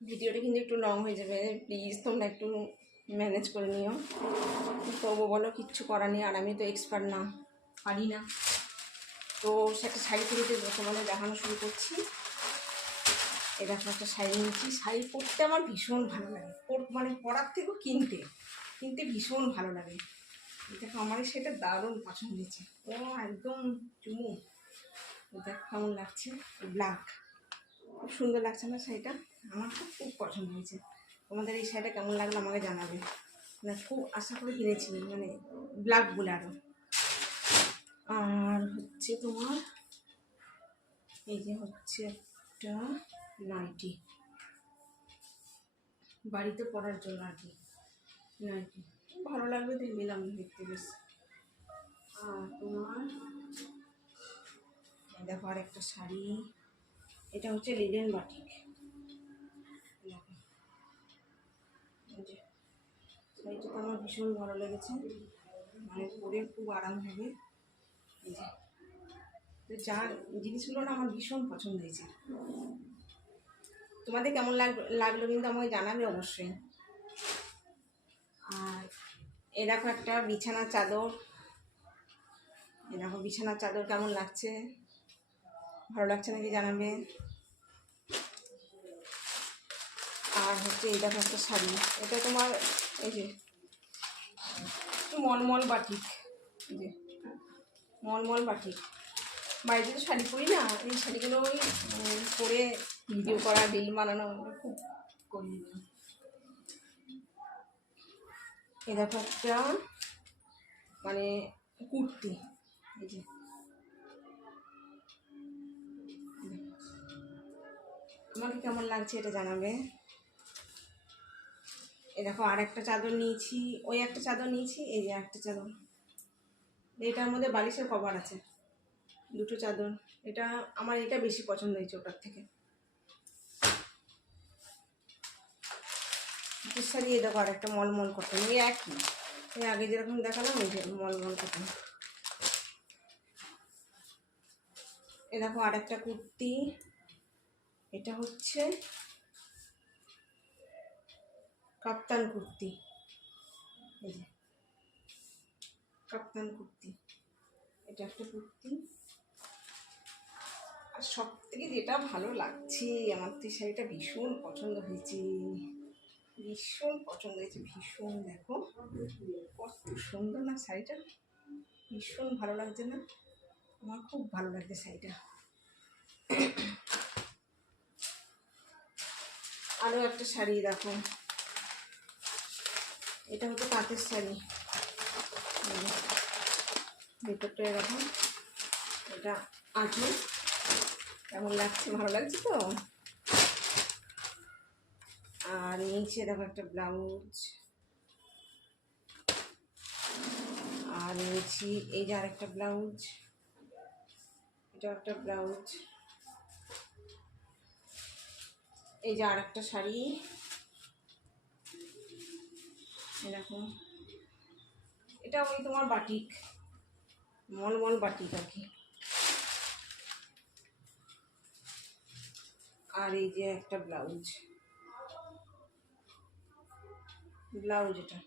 ভিডিওটা কিন্তু একটু লং হয়ে যাবে, প্লিজ তোমরা একটু ম্যানেজ করে নিও। তবু বলো, কিচ্ছু করার নেই, আর আমি তো এক্সপার্ট না, পারি না। তো সেটা শাড়ি থেকে তোমাদের দেখানো শুরু করছি। এরকম একটা শাড়ি নিয়েছি। শাড়ি পরতে আমার ভীষণ ভালো লাগে, মানে পরার থেকেও কিনতে ভীষণ ভালো লাগে। দেখো আমার সেটা দারুণ পছন্দ হয়েছে, ও একদম চুমু। দেখ কেমন লাগছে, ব্ল্যাক, খুব সুন্দর লাগছে না শাড়িটা? আমার খুব পছন্দ হয়েছে। তোমাদের এই শাড়িটা কেমন লাগলো আমাকে জানাবে। মানে খুব আশা করে কিনেছি, মানে ব্ল্যাক বলে আরও। আর হচ্ছে তোমার এই যে হচ্ছে একটা নাইটি, বাড়িতে পরার জন্য আর কি। নাইটি ভালো লাগবে, তাই নিলাম দেখতে বেশ। আর তোমার দেখো আর একটা শাড়ি, এটা হচ্ছে লিলেন বাটিক। দেখো শাড়িটা তো আমার ভীষণ ভালো লেগেছে, মানে পরে খুব আরাম হবে। এই যে তো যার জিনিসগুলো না আমার ভীষণ পছন্দ হয়েছে। তোমাদের কেমন লাগলো কিন্তু আমাকে জানাবে অবশ্যই। আর এরকম একটা বিছানার চাদর, এরকম বিছানার চাদর কেমন লাগছে, ভালো লাগছে নাকি জানাবে। আর হচ্ছে এই দেখো একটা শাড়ি, এটা তোমার এই যে মলমল বাটিক, এই যে মলমল বাটিক। বাড়িতে তো শাড়ি পরি না, এই শাড়িগুলো ওই পরে ভিডিও করা, রিল বানানো খুব করি। এ দেখো একটা মানে কুর্তি, এই যে আমাকে কেমন লাগছে এটা জানাবে। এ দেখো আর একটা চাদর নিয়েছি, ওই একটা চাদর নিয়েছি, এই যে একটা চাদর, এটার মধ্যে বালিশের কভার আছে, দুটো চাদর। এটা আমার এটা বেশি পছন্দ হয়েছে ওটার থেকে। শাড়ি এই দেখো আর একটা মলমল কটন, এই একই, এই আগে যেরকম দেখালাম এই যে মলমল কটন। এ দেখো আর একটা কুর্তি, এটা হচ্ছে কাপ্তান কুর্তি, এই যে কাপ্তান কুর্তি, এটা একটা কুর্তি। আর সব থেকে যেটা ভালো লাগছে, আমার তো শাড়িটা ভীষণ পছন্দ হয়েছে, ভীষণ পছন্দ হয়েছে, ভীষণ। দেখো কত সুন্দর না শাড়িটা, ভীষণ ভালো লাগছে না? আমার খুব ভালো লাগছে শাড়িটা। আরও একটা শাড়ি দেখো, এটা হচ্ছে তাঁতের শাড়ি, ভেতরটা এরকম, এটা আঁচল। কেমন লাগছে, ভালো লাগছে তো? আর নিচে দেখো একটা ব্লাউজ, আর নিয়েছি এই যে আরেকটা ব্লাউজ, এটা একটা ব্লাউজ। এই যে আর একটা শাড়ি, এরকম, এটা ওই তোমার বাটিক, মলমল বাটিক আর কি। আর এই যে একটা ব্লাউজ, এটা